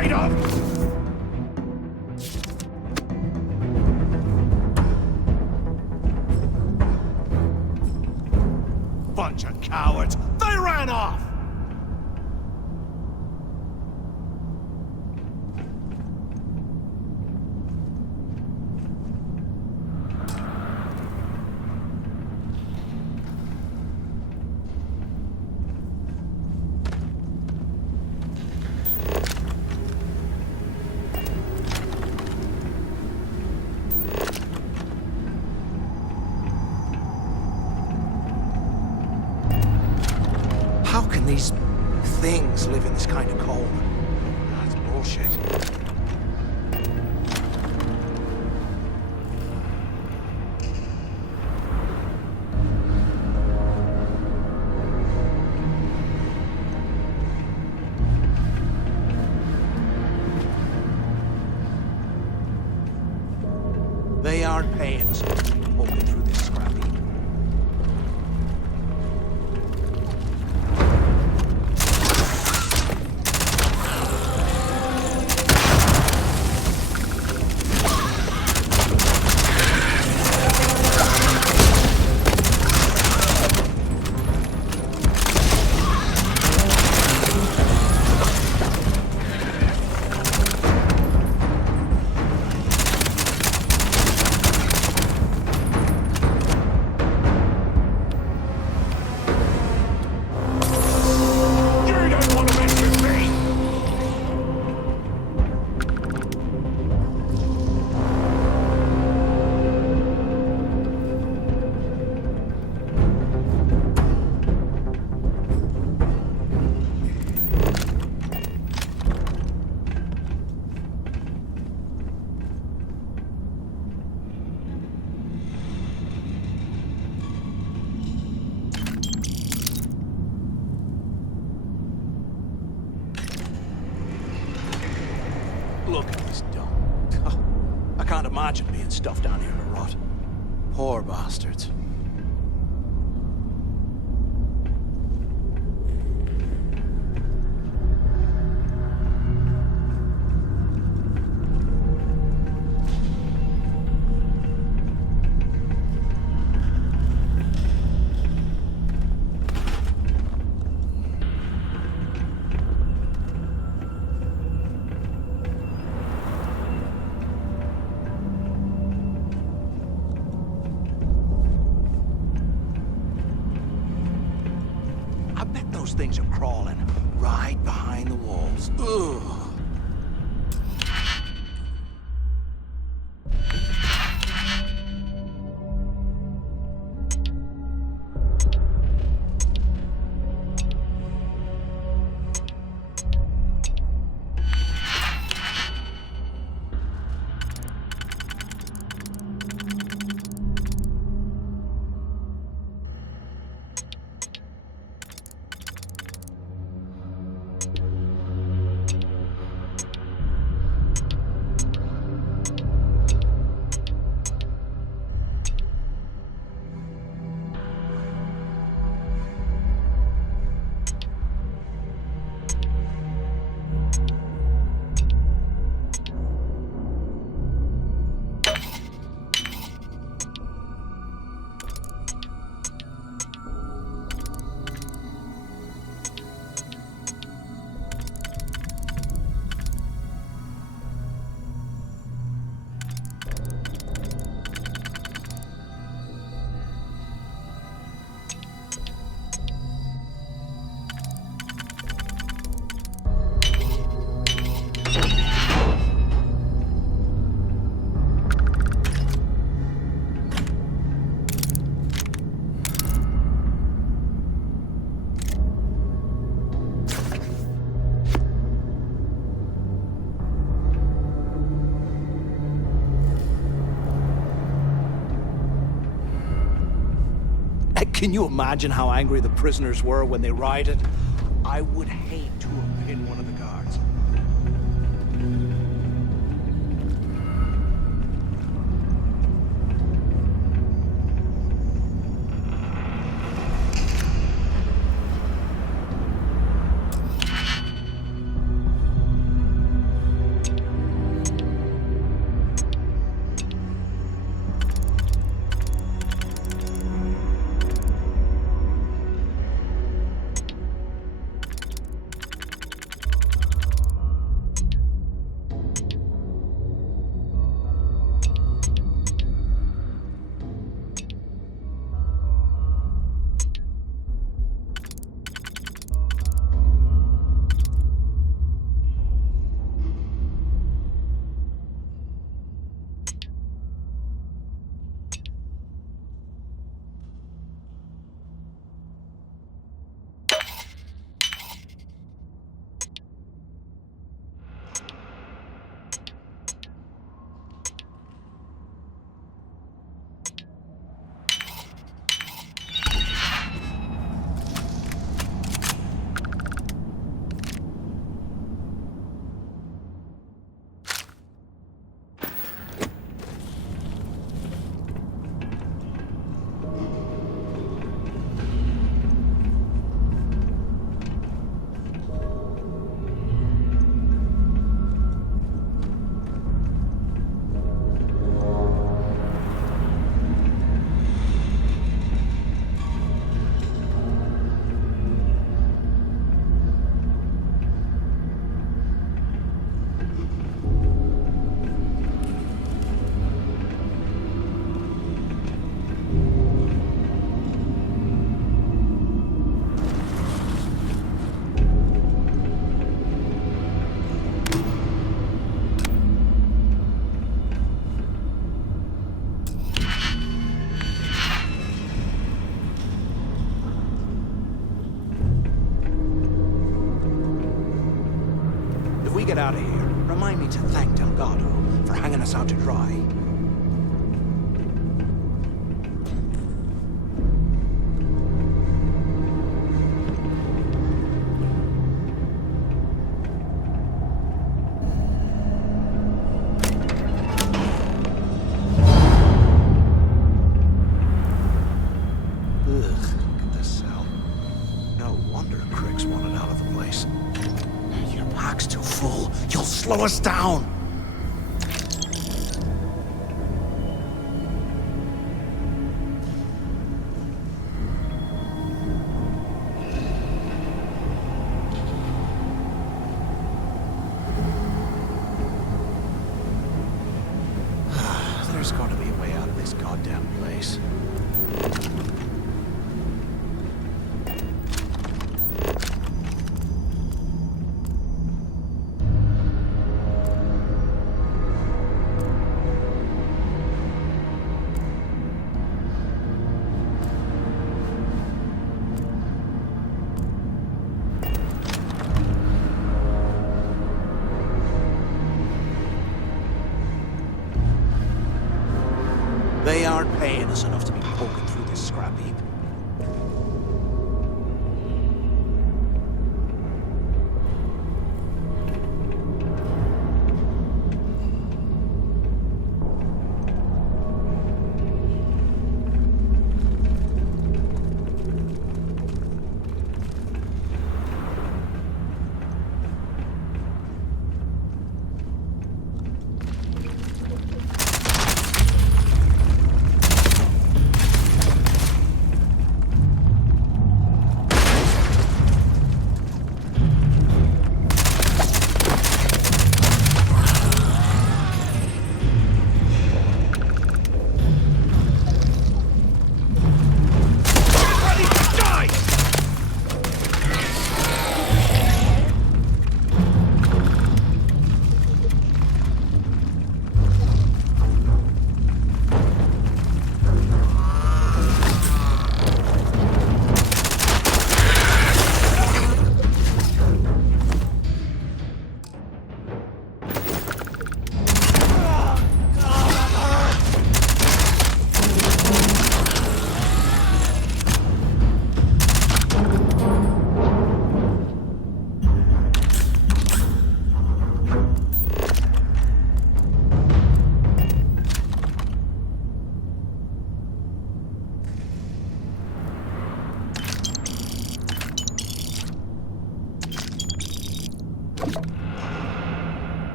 afraid of? Bunch of cowards! They ran off! How can these things live in this kind of cold? That's bullshit. They aren't paying us to keep poking through this scrappy. Look at this dump. I can't imagine being stuffed down here to rot. Poor bastards. Those things are crawling right behind the walls. Ugh. Can you imagine how angry the prisoners were when they rioted? I would hate to have been one of the guards. Remind me to thank Delgado for hanging us out to dry. Slow us down! There's got to be a way out of this goddamn place. They aren't paying us enough to be poking through this scrap heap.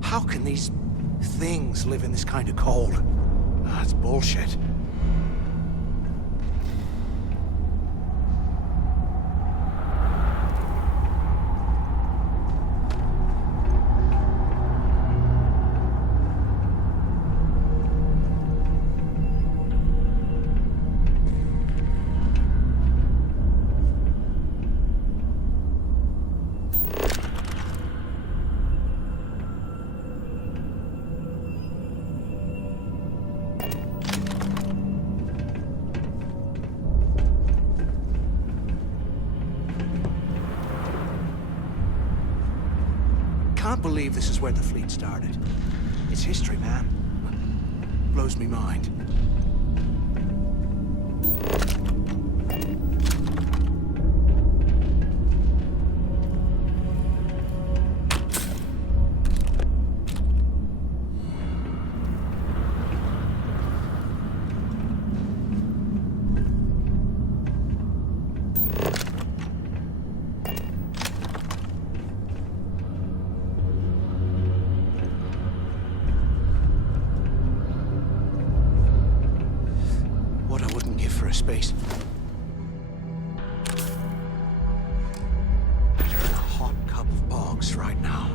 How can these things live in this kind of cold? That's bullshit. I can't believe this is where the fleet started. It's history, man. Blows me mind. Space. You're in a hot cup of bogs right now.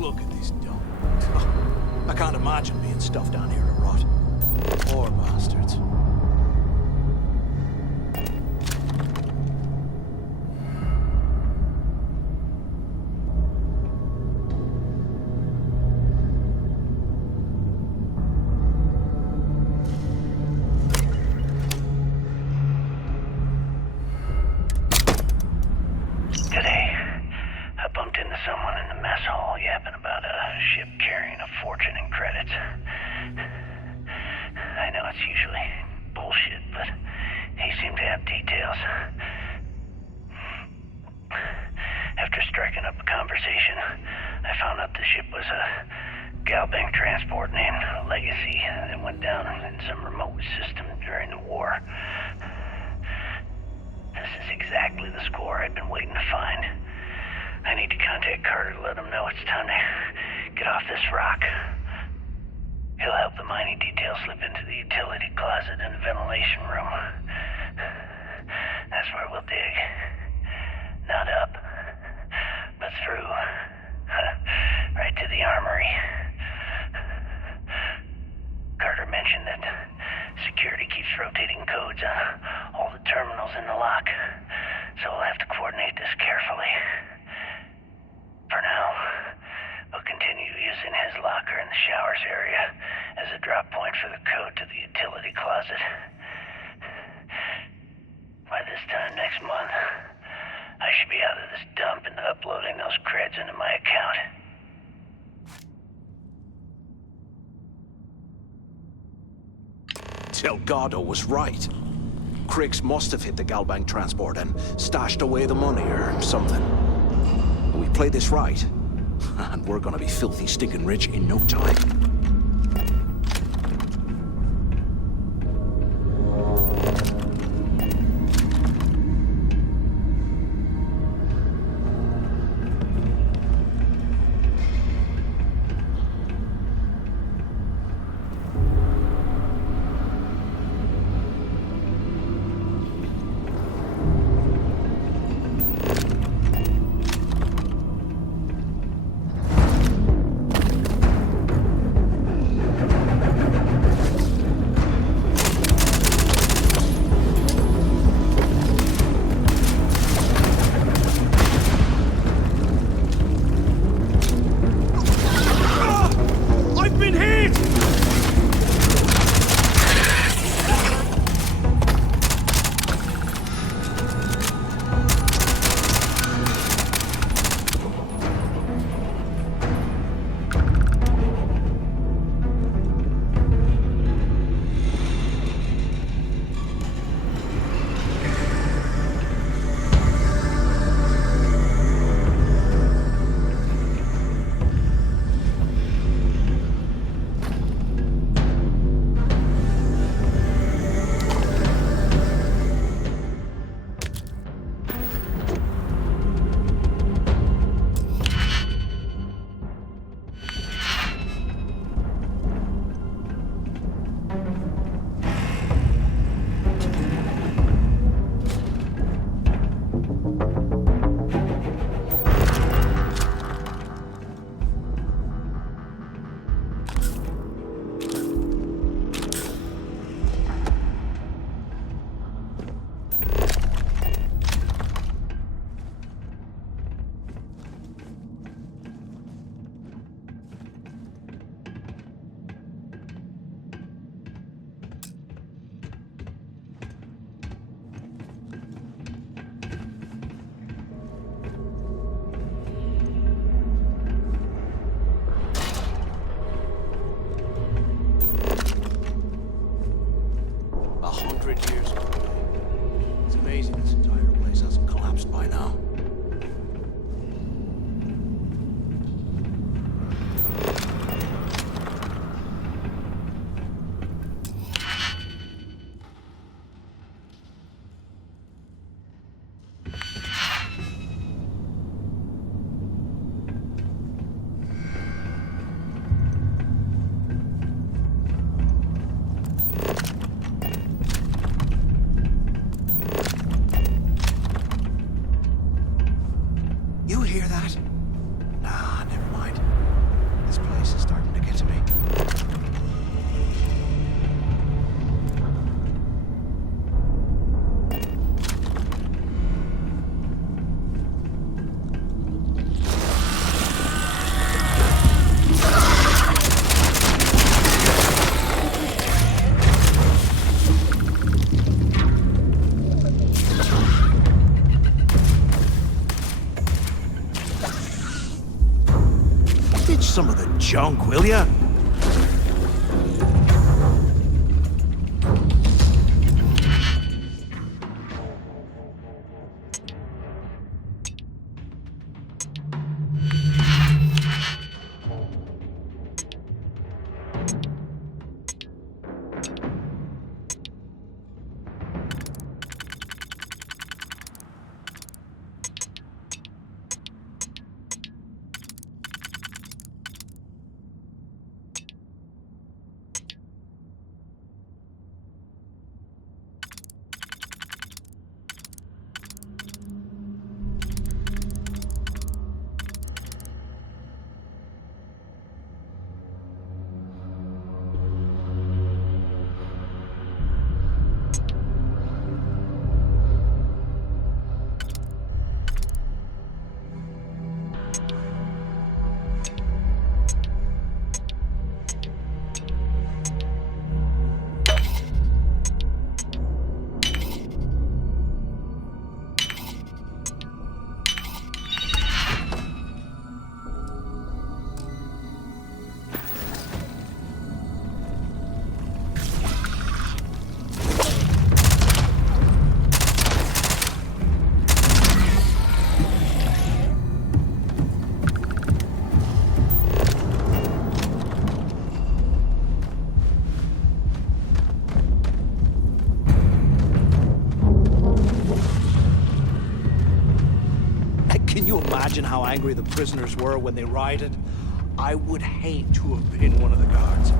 Look at this dump. I can't imagine being stuffed down here to rot. Poor bastards. Delgado was right. Criggs must have hit the Galbank transport and stashed away the money or something. We play this right, and we're gonna be filthy stinking rich in no time. some of the junk, will ya? Imagine how angry the prisoners were when they rioted. I would hate to have been one of the guards.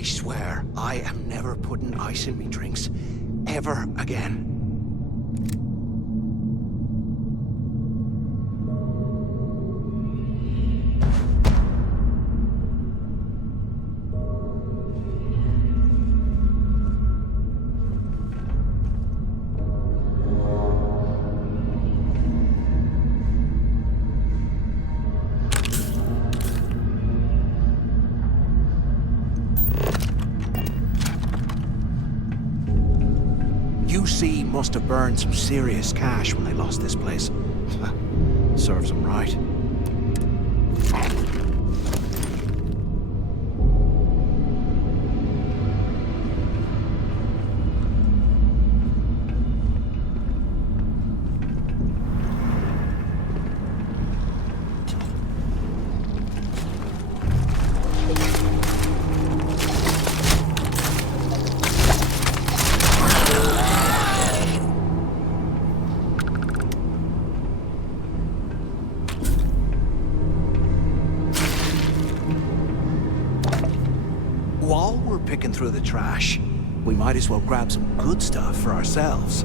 I swear, I am never putting ice in me drinks. Ever again. UC must have burned some serious cash when they lost this place. Serves them right. While we're picking through the trash, we might as well grab some good stuff for ourselves.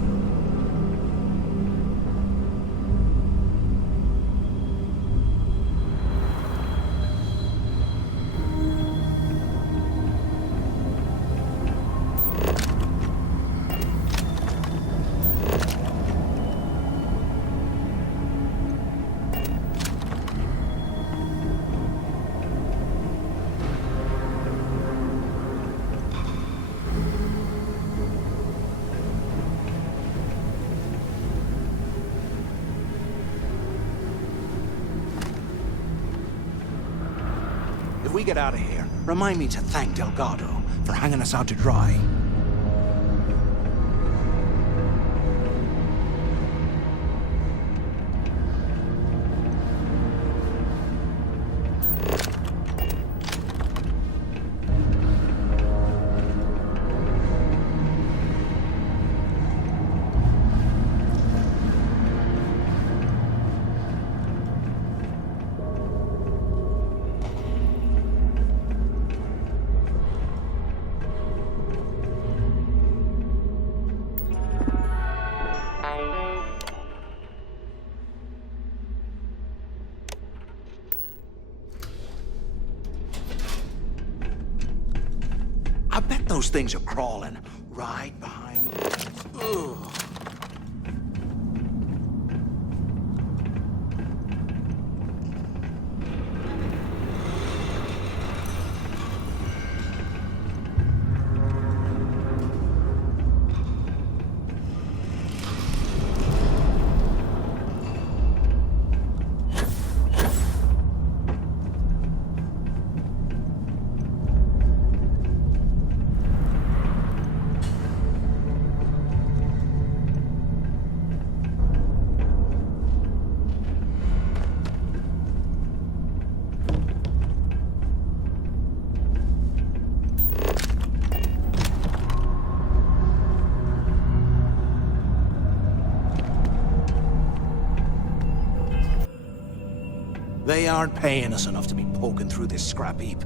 If we get out of here, remind me to thank Delgado for hanging us out to dry. I bet those things are crawling right behind us. Ugh. They aren't paying us enough to be poking through this scrap heap.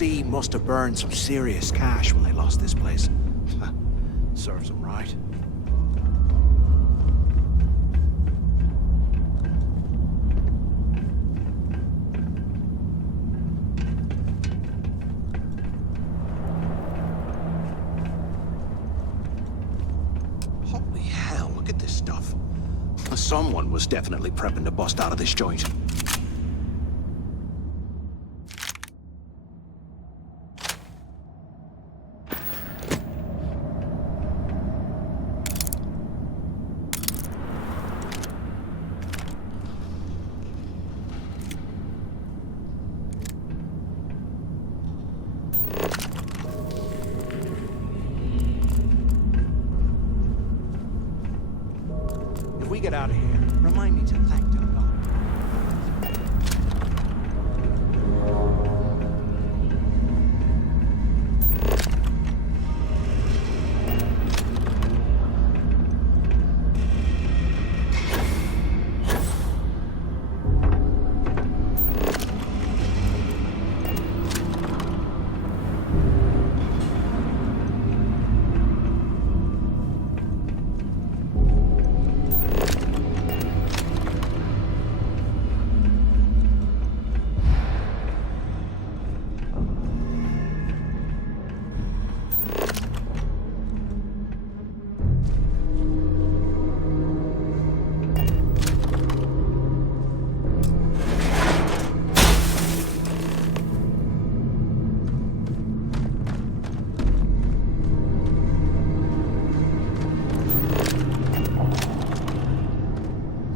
UC must have burned some serious cash when they lost this place. Serves them right. Holy hell, look at this stuff. Someone was definitely prepping to bust out of this joint. If we get out of here, remind me to thank them God.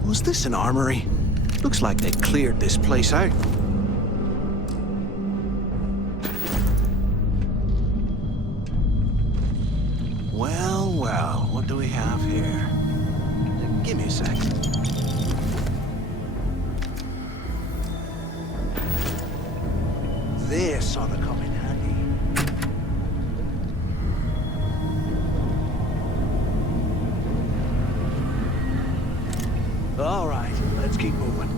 Was this an armory? Looks like they cleared this place out. Well, well, what do we have here? Give me a sec. This ought to come in handy. All right, let's keep moving.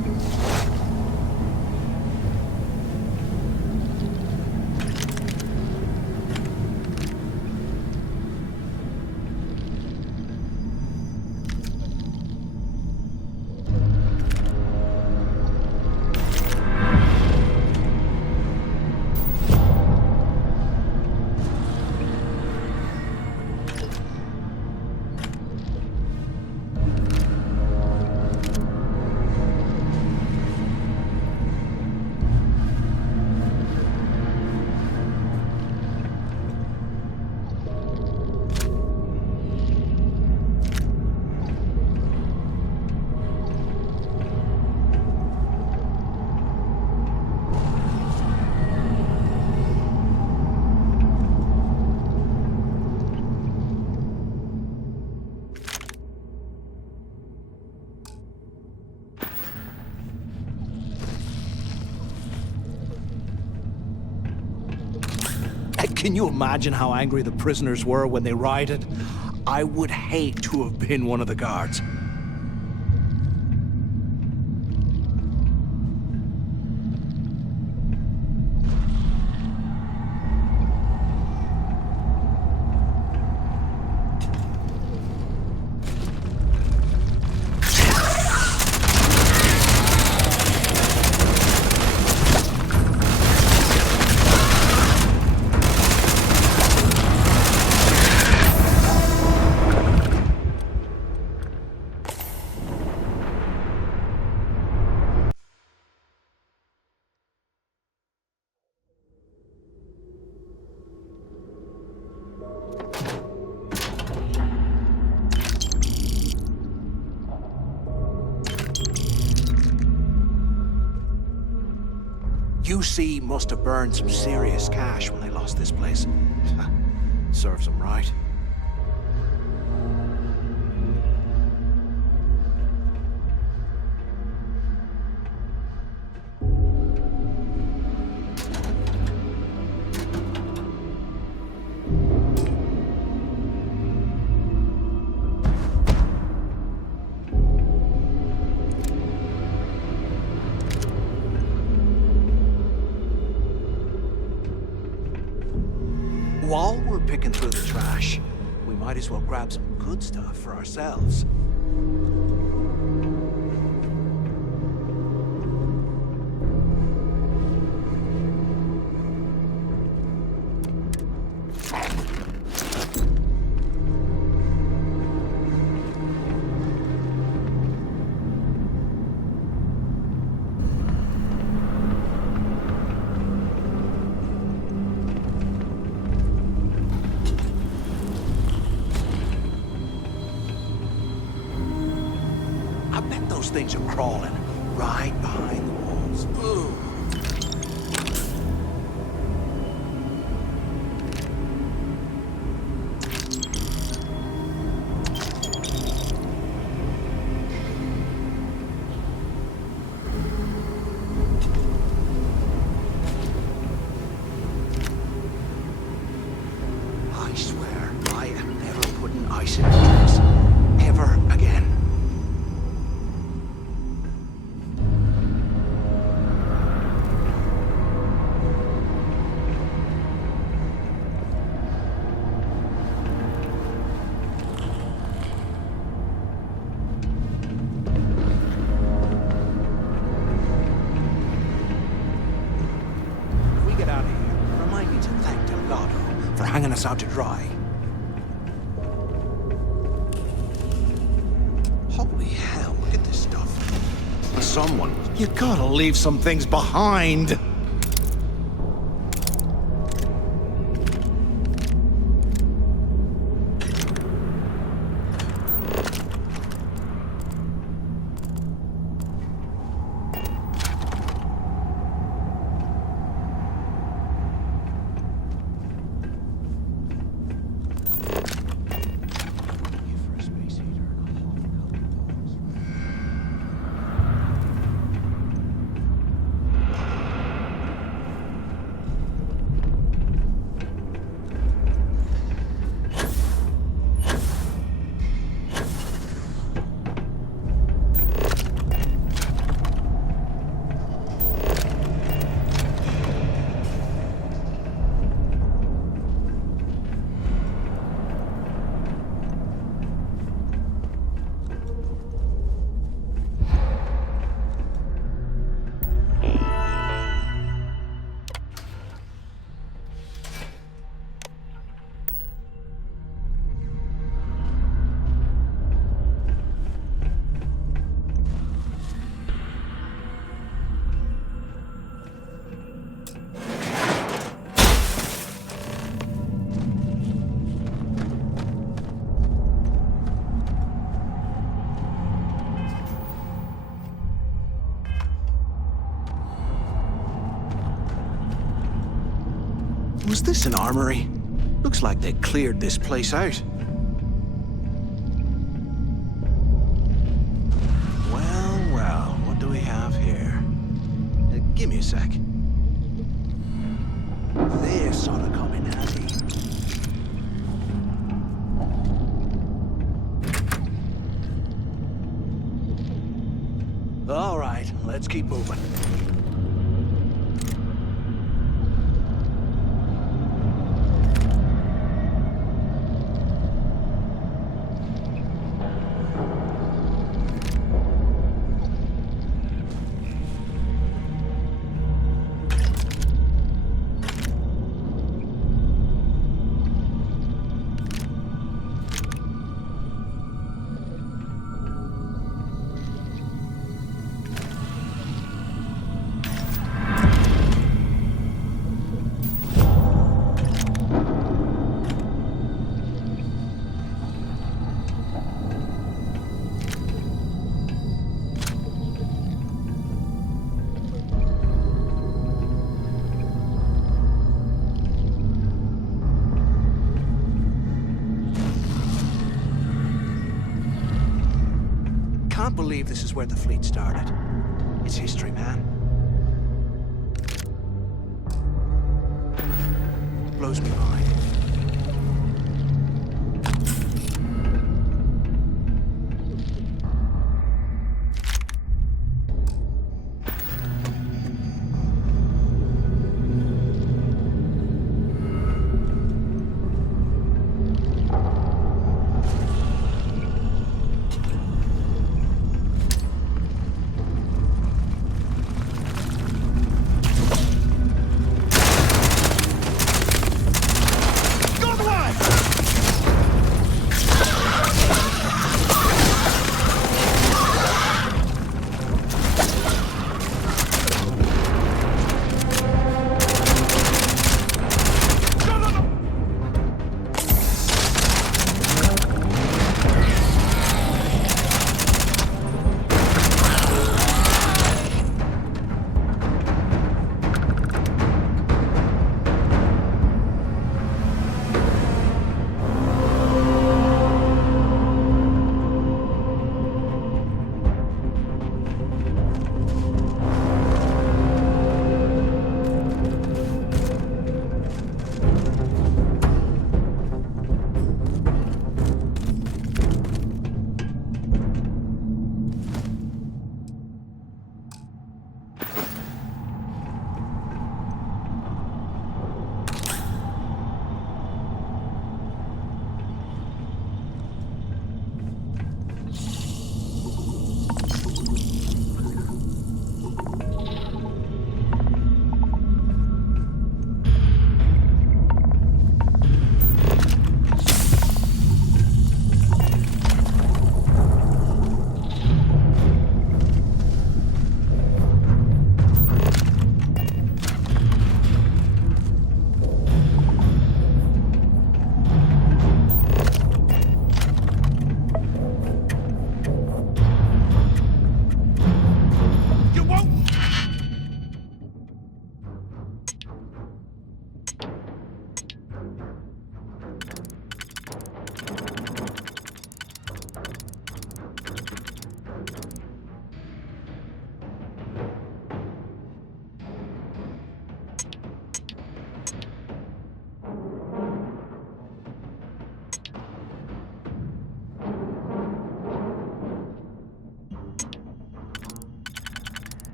Can you imagine how angry the prisoners were when they rioted? I would hate to have been one of the guards. UC must have burned some serious cash when they lost this place. Serves them right. picking through the trash. We might as well grab some good stuff for ourselves. Those things are crawling right behind the walls. Ugh. I swear, I am never putting ice in my drinks. Ever again. Hanging us out to dry. Holy hell, look at this stuff. Someone. You gotta leave some things behind. Was this an armory? Looks like they cleared this place out. Well, well, what do we have here? Give me a sec. This ought to come in handy. All right, let's keep moving. Can't believe this is where the fleet started. It's history, man. Blows me mind.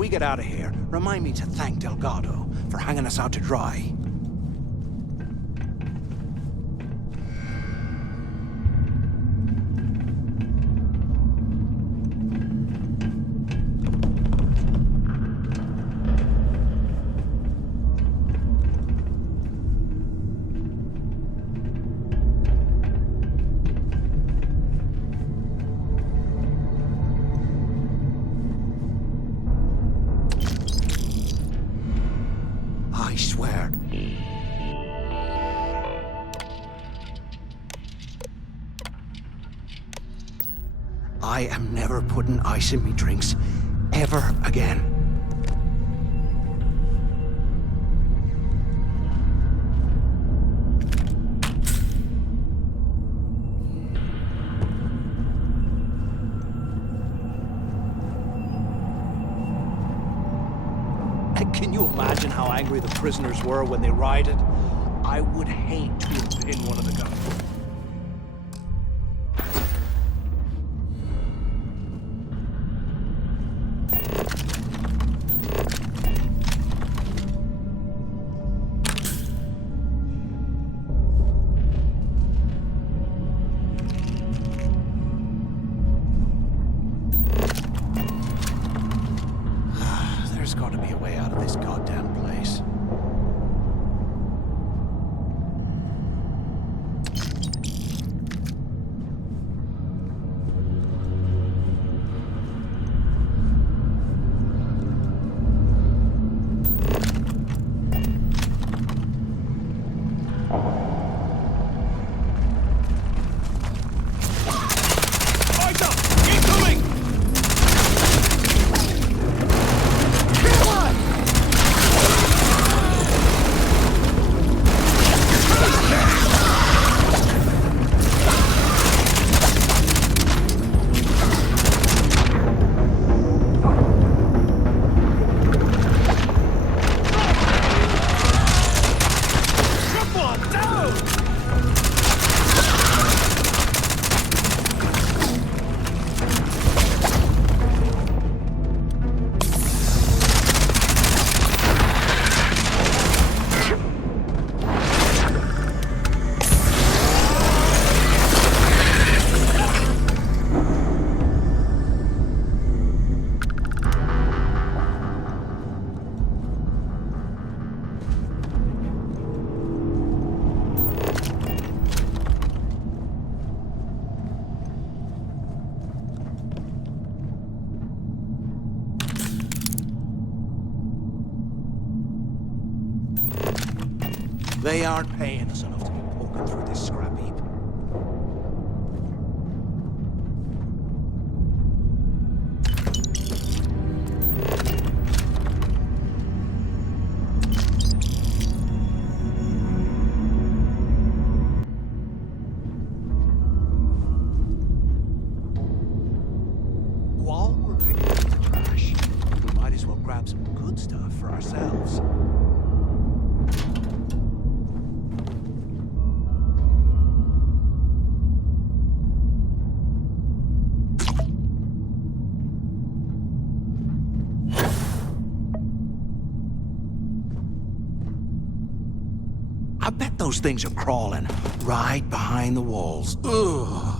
we get out of here, remind me to thank Delgado for hanging us out to dry. I swear. I am never putting ice in me drinks ever again. Can you imagine how angry the prisoners were when they rioted? I would hate to have been one of the guys. There's got to be a way out of this goddamn place. They aren't paying us enough to be poking through this scrap heap. While we're picking up the trash, we might as well grab some good stuff for ourselves. I bet those things are crawling right behind the walls. Ugh.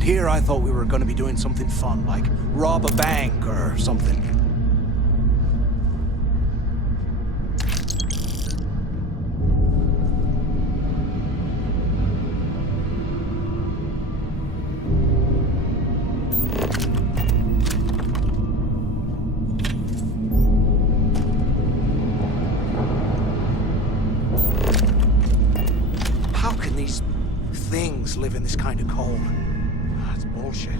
Here I thought we were going to be doing something fun, like rob a bank or something. How can these things live in this kind of cold. That's bullshit.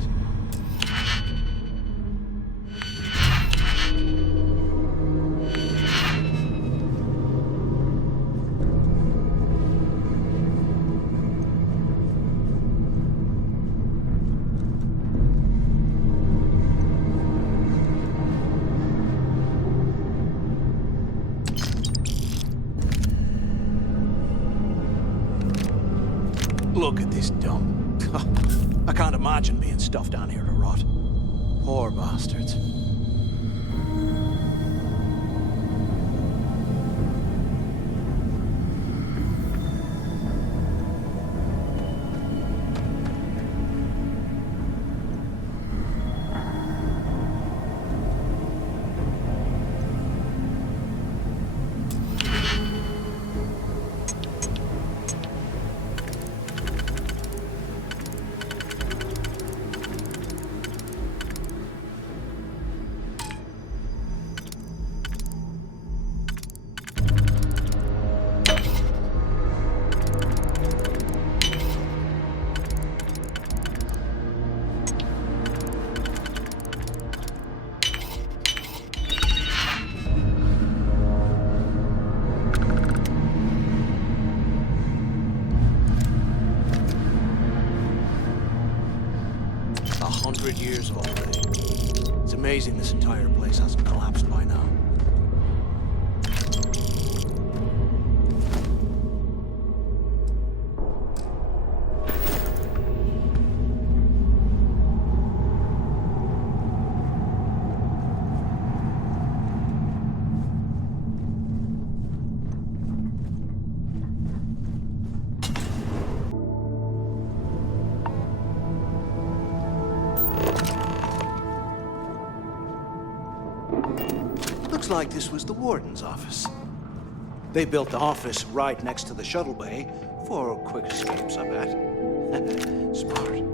Look at this dump. I can't imagine being stuffed down here to rot. Poor bastards. Years already. It's amazing this entire place hasn't collapsed by now. Looks like this was the warden's office. They built the office right next to the shuttle bay for quick escapes, I bet. Smart.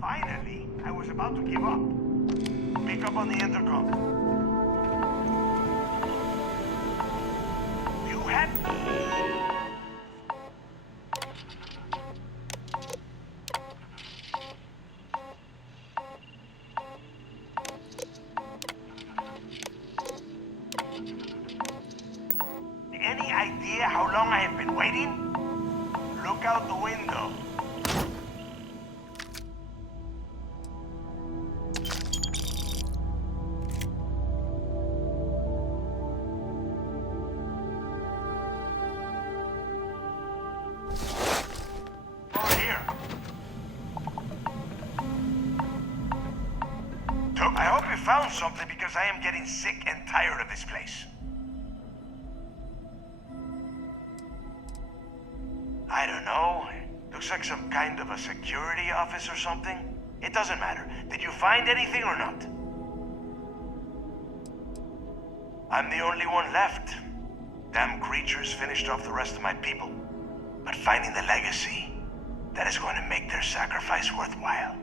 Finally, I was about to give up. Pick up on the intercom. You had... Any idea how long I have been waiting? Look out the window. I hope you found something because I am getting sick and tired of this place. I don't know. Looks like some kind of a security office or something. It doesn't matter. Did you find anything or not? I'm the only one left. Damn creatures finished off the rest of my people. But finding the legacy, that is going to make their sacrifice worthwhile.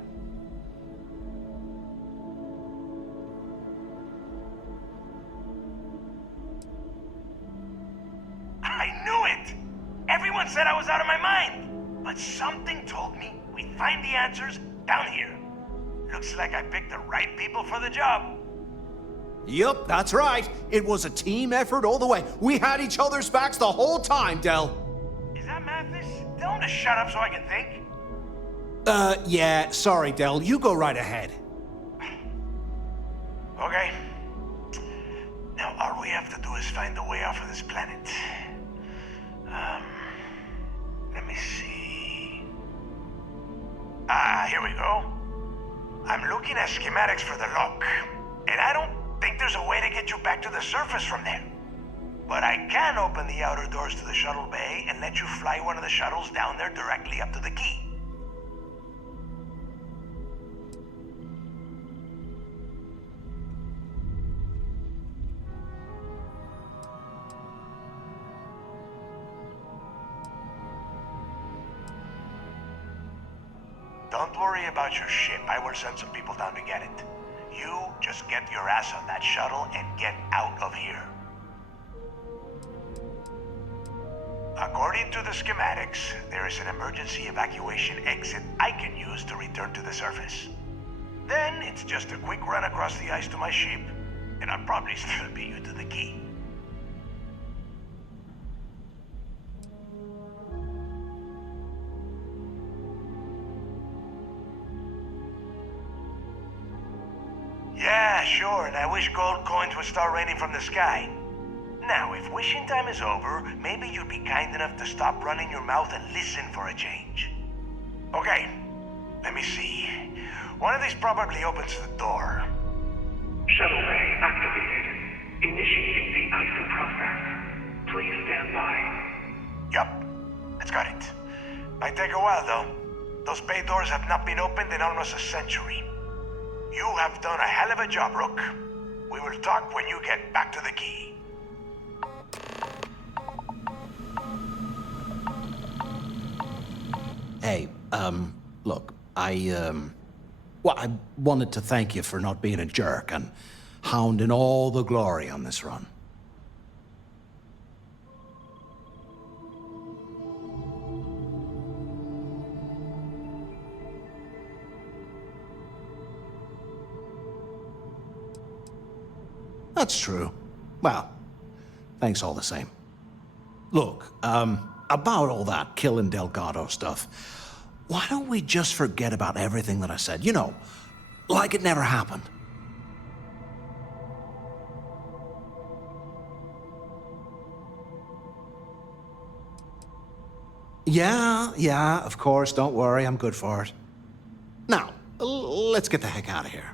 I knew it! Everyone said I was out of my mind! But something told me we'd find the answers down here. Looks like I picked the right people for the job. Yup, that's right. It was a team effort all the way. We had each other's backs the whole time, Del. Is that Mathis? Tell him to shut up so I can think. Yeah, sorry, Del. You go right ahead. Okay. Now, all we have to do is find a way off of this planet. Let me Here we go. I'm looking at schematics for the lock, and I don't think there's a way to get you back to the surface from there. But I can open the outer doors to the shuttle bay and let you fly one of the shuttles down there directly up to the key. Don't worry about your ship. I will send some people down to get it. You just get your ass on that shuttle and get out of here. According to the schematics, there is an emergency evacuation exit I can use to return to the surface. Then it's just a quick run across the ice to my ship, and I'll probably still beat you to the key. Yeah, sure, and I wish gold coins would start raining from the sky. Now, if wishing time is over, maybe you'd be kind enough to stop running your mouth and listen for a change. Okay, let me see. One of these probably opens the door. Shuttle bay activated. Initiating the icing process. Please stand by. Yup, that's got it. Might take a while, though. Those bay doors have not been opened in almost a century. You have done a hell of a job, Rook. We will talk when you get back to the key. Hey, look, I wanted to thank you for not being a jerk and hounding all the glory on this run. That's true. Well, thanks all the same. Look, about all that killing Delgado stuff, why don't we just forget about everything that I said? You know, like it never happened. Yeah, of course, don't worry, I'm good for it. Now, let's get the heck out of here.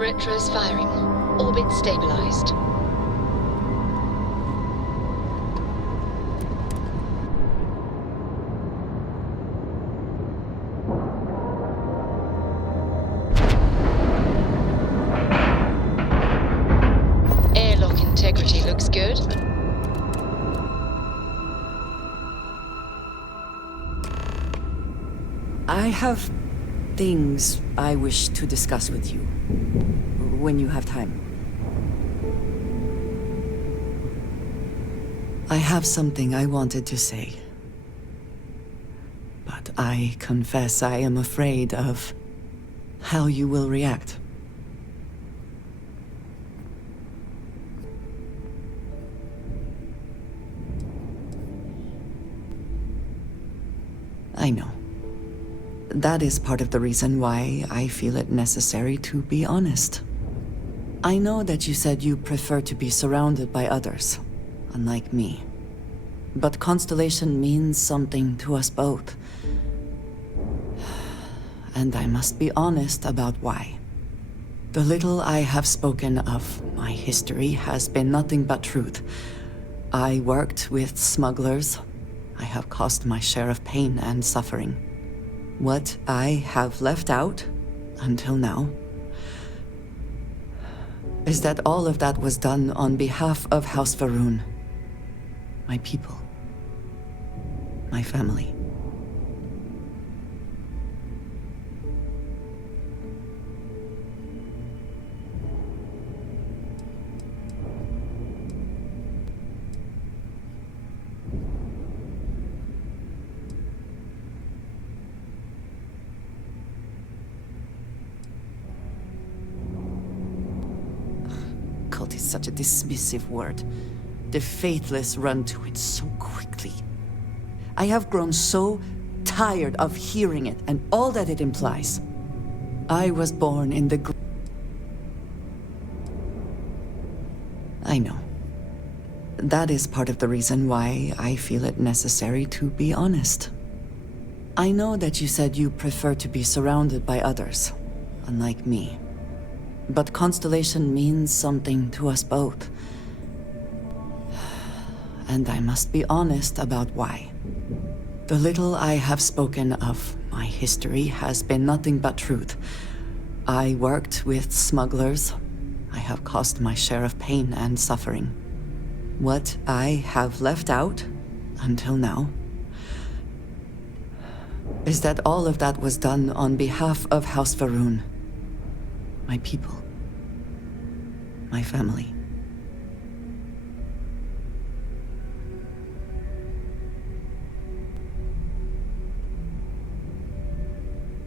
Retros firing. Orbit stabilized. Airlock integrity looks good. I have things I wish to discuss with you. When you have time. I have something I wanted to say. But I confess I am afraid of how you will react. I know. That is part of the reason why I feel it necessary to be honest. I know that you said you prefer to be surrounded by others, unlike me. But Constellation means something to us both. And I must be honest about why. The little I have spoken of my history has been nothing but truth. I worked with smugglers. I have caused my share of pain and suffering. What I have left out, until now, is that all of that was done on behalf of House Va'ruun. My people. My family. Cult is such a dismissive word. The faithless run to it so quickly. I have grown so tired of hearing it and all that it implies. I was born in the... I know. That is part of the reason why I feel it necessary to be honest. I know that you said you prefer to be surrounded by others, unlike me. But Constellation means something to us both. And I must be honest about why. The little I have spoken of my history has been nothing but truth. I worked with smugglers. I have caused my share of pain and suffering. What I have left out, until now, is that all of that was done on behalf of House Va'ruun. My people. My family.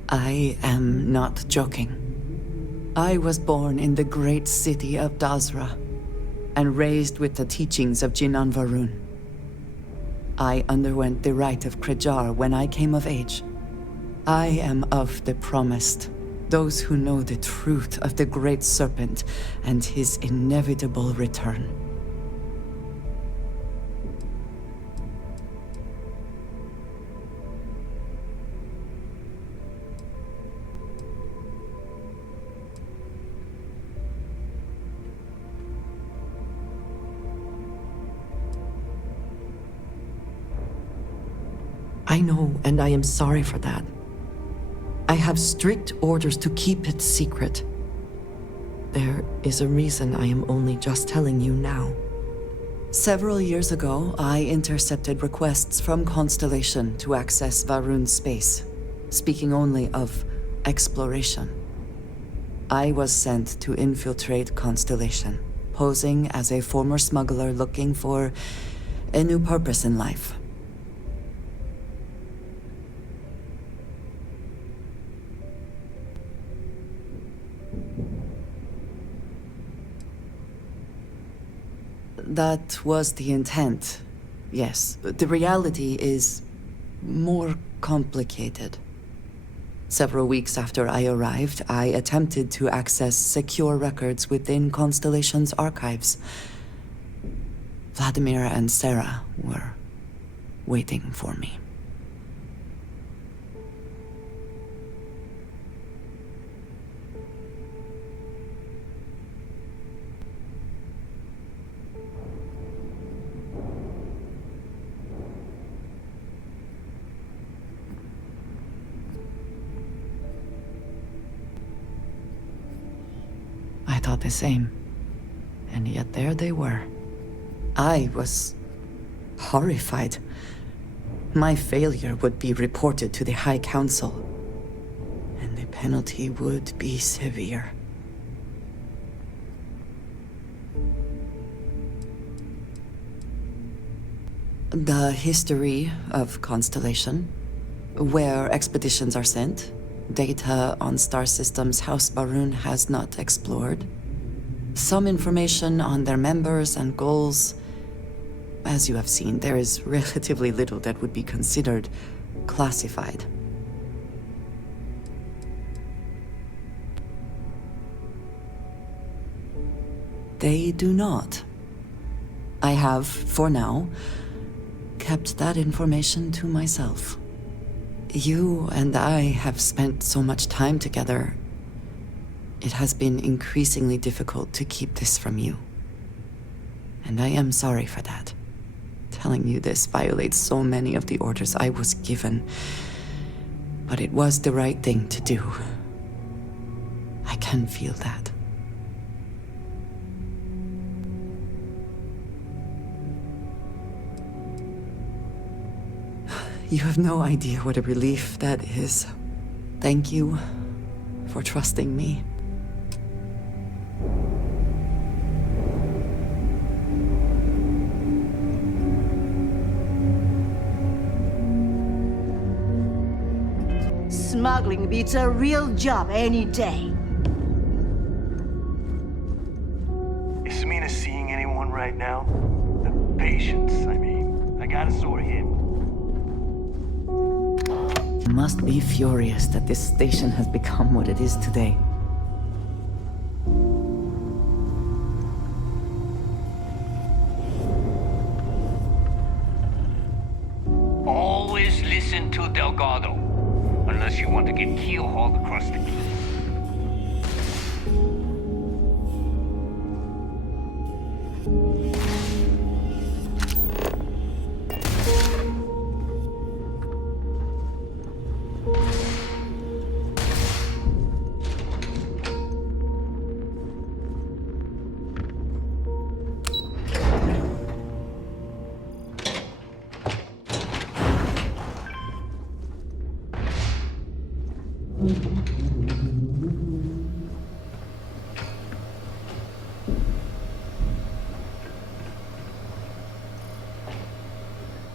I am not joking. I was born in the great city of Dazra, and raised with the teachings of Jinan Va'ruun. I underwent the rite of Krejar when I came of age. I am of the promised, those who know the truth of the Great Serpent and his inevitable return. I know, and I am sorry for that. I have strict orders to keep it secret. There is a reason I am only just telling you now. Several years ago, I intercepted requests from Constellation to access Va'ruun's space, speaking only of exploration. I was sent to infiltrate Constellation, posing as a former smuggler looking for a new purpose in life. That was the intent, yes. The reality is more complicated. Several weeks after I arrived, I attempted to access secure records within Constellation's archives. Vladimir and Sarah were waiting for me. thought the same. And yet there they were. I was horrified. My failure would be reported to the High Council, and the penalty would be severe. The history of Constellation, where expeditions are sent, data on star systems House Baroon has not explored, some information on their members and goals. As you have seen, there is relatively little that would be considered classified. They do not. I have, for now, kept that information to myself. You and I have spent so much time together. It has been increasingly difficult to keep this from you. And I am sorry for that. Telling you this violates so many of the orders I was given. But it was the right thing to do. I can feel that. You have no idea what a relief that is. Thank you for trusting me. Smuggling beats a real job any day. Is Samina seeing anyone right now? The patients, I mean. I got a sore hip. Must be furious that this station has become what it is today. Always listen to Delgado, unless you want to get keel-hauled across the cliff.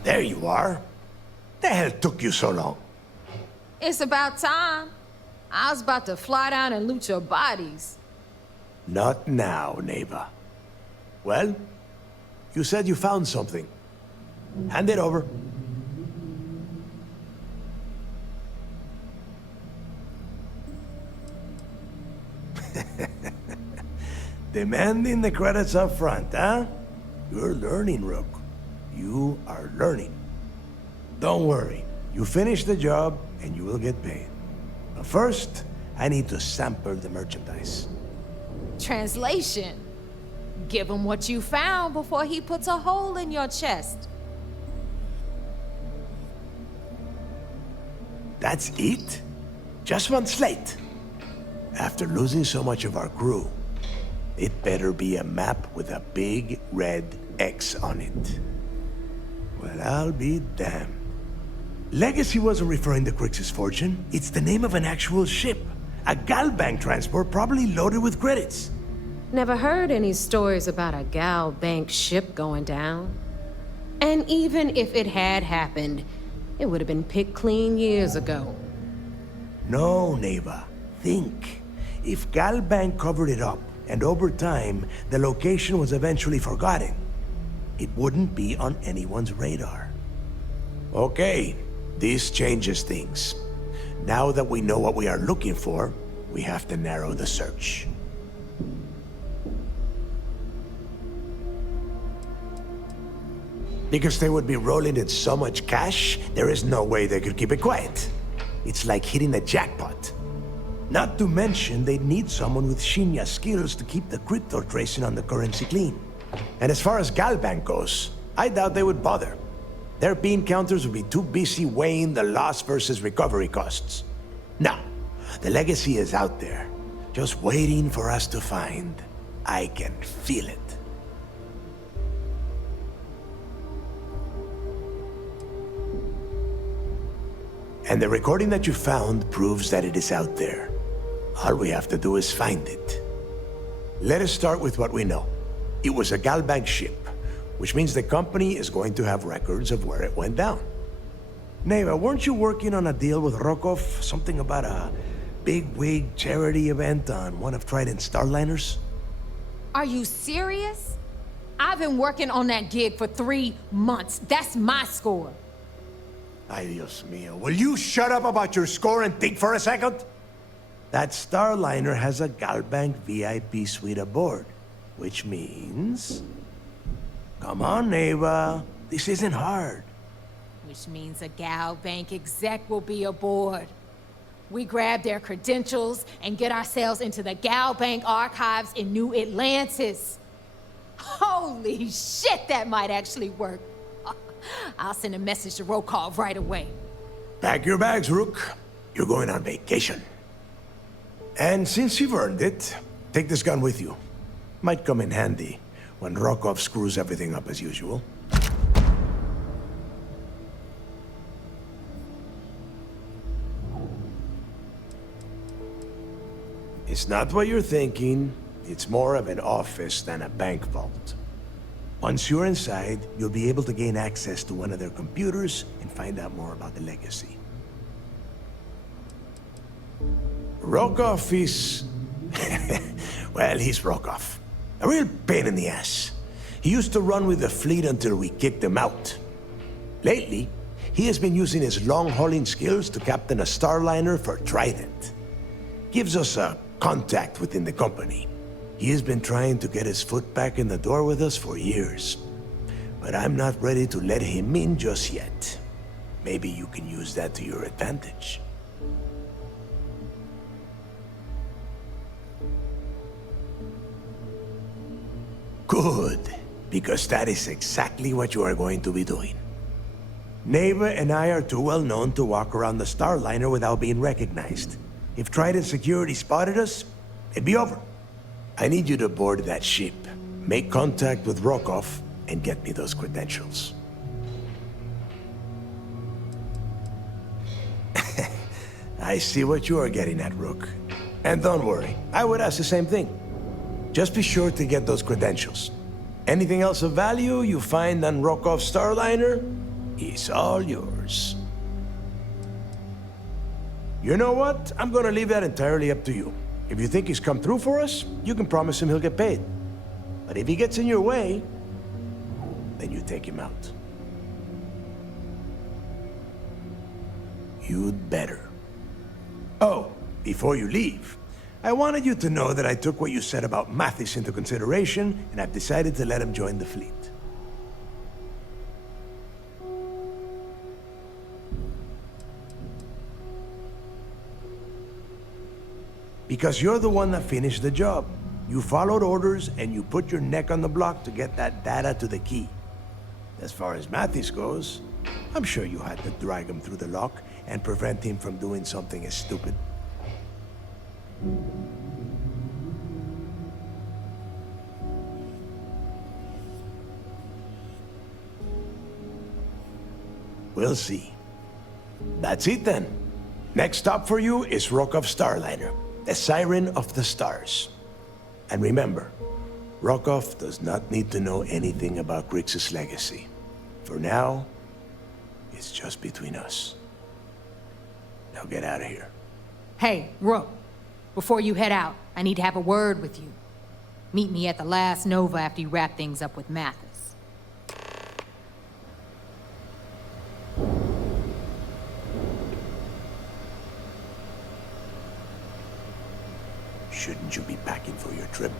There you are. The hell took you so long? It's about time. I was about to fly down and loot your bodies. Not now, neighbor. Well, you said you found something. Hand it over. Demanding the credits up front, huh? You're learning, Rook. You are learning. Don't worry. You finish the job and you will get paid. But first, I need to sample the merchandise. Translation. Give him what you found before he puts a hole in your chest. That's it? Just one slate? After losing so much of our crew, it better be a map with a big red X on it. Well, I'll be damned. Legacy wasn't referring to Crix's fortune. It's the name of an actual ship. A Galbank transport probably loaded with credits. Never heard any stories about a Gal Bank ship going down. And even if it had happened, it would have been picked clean years ago. No, neighbor. Think. If Galbank covered it up, and over time, the location was eventually forgotten, it wouldn't be on anyone's radar. Okay, this changes things. Now that we know what we are looking for, we have to narrow the search. Because they would be rolling in so much cash, there is no way they could keep it quiet. It's like hitting the jackpot. Not to mention, they'd need someone with Shinya skills to keep the crypto tracing on the currency clean. And as far as Galbank goes, I doubt they would bother. Their bean counters would be too busy weighing the loss versus recovery costs. Now, the legacy is out there. just waiting for us to find. I can feel it. And the recording that you found proves that it is out there. All we have to do is find it. Let us start with what we know. It was a Galbank ship, which means the company is going to have records of where it went down. Neva, weren't you working on a deal with Rokov? Something about a big-wig charity event on one of Trident's starliners? Are you serious? I've been working on that gig for 3 months. That's my score. Ay, Dios mío. Will you shut up about your score and think for a second? That starliner has a Galbank VIP suite aboard, which means... Come on, Neva. This isn't hard. Which means a Galbank exec will be aboard. We grab their credentials and get ourselves into the Galbank archives in New Atlantis. Holy shit, that might actually work. I'll send a message to Rokov right away. Pack your bags, Rook. You're going on vacation. And since you've earned it, take this gun with you. Might come in handy when Rokov screws everything up as usual. It's not what you're thinking. It's more of an office than a bank vault. Once you're inside, you'll be able to gain access to one of their computers and find out more about the legacy. Rokov is... well, he's Rokov. A real pain in the ass. He used to run with the fleet until we kicked him out. Lately, he has been using his long-hauling skills to captain a starliner for Trident. Gives us a contact within the company. He has been trying to get his foot back in the door with us for years. But I'm not ready to let him in just yet. Maybe you can use that to your advantage. Good, because that is exactly what you are going to be doing. Neva and I are too well known to walk around the starliner without being recognized. If Trident security spotted us, it'd be over. I need you to board that ship, make contact with Rokov, and get me those credentials. I see what you are getting at, Rook. And don't worry, I would ask the same thing. Just be sure to get those credentials. Anything else of value you find on Rokov's starliner is all yours. You know what? I'm gonna leave that entirely up to you. If you think he's come through for us, you can promise him he'll get paid. But if he gets in your way, then you take him out. You'd better. Oh, before you leave, I wanted you to know that I took what you said about Mathis into consideration, and I've decided to let him join the fleet. Because you're the one that finished the job. You followed orders and you put your neck on the block to get that data to the key. As far as Mathis goes, I'm sure you had to drag him through the lock and prevent him from doing something as stupid. We'll see. That's it then. Next stop for you is Rokov's starliner. The Siren of the Stars. And remember, Rokov does not need to know anything about Grixis' legacy. For now, it's just between us. Now get out of here. Hey, Rook, before you head out, I need to have a word with you. Meet me at the last Nova after you wrap things up with Mathis. Shouldn't you be packing for your trip?